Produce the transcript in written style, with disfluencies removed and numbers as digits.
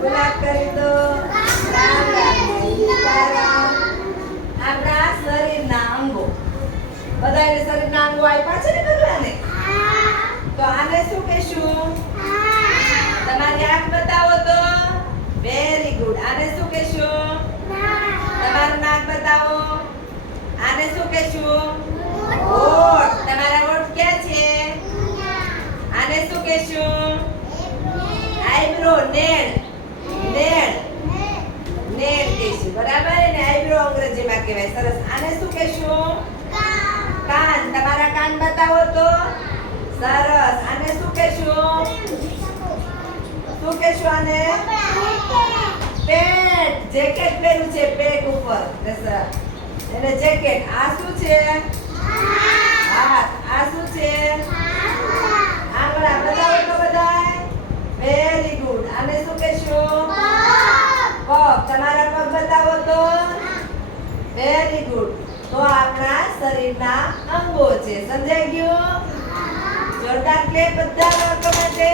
ગુલાબ કરી દો. રામ રામ સીતારામ. આપણા શરીરના અંગો, બધાને શરીરના અંગો આપ્યા છે ને ભગવાને. તો આને શું કહેશું? તમારી આંખ બતાવો તો. Very good. આને શું કહેશું? તમારું નાક બતાવો. આને શું કહેશું? હોઠ. તમારા હોઠ ક્યાં છે? આને શું કહેશું? આઈબ્રો. નેળ. નેળ. નેળ કહેશું. બરાબર. એને આઈબ્રો અંગ્રેજીમાં કહેવાય. સરસ. આને શું કહેશું? કાન. તમારા કાન બતાવો તો. સરસ. આને શું કહેશું? શું કહેશું આને? પેન્ટ. જેકેટ પહેર્યું છે પેટ ઉપર. એને જેકેટ. આ શું છે? હાથ. આ શું છે? આંગળા. બતાવો તો બધાય. Very good. આને શું કહેશું? પગ. તમારા પગ બતાવો તો. Very good. તો આપણા શરીરના અંગો છે. સમજાઈ ગયું? જોરદાર ક્લેપ બધા લોકો માટે.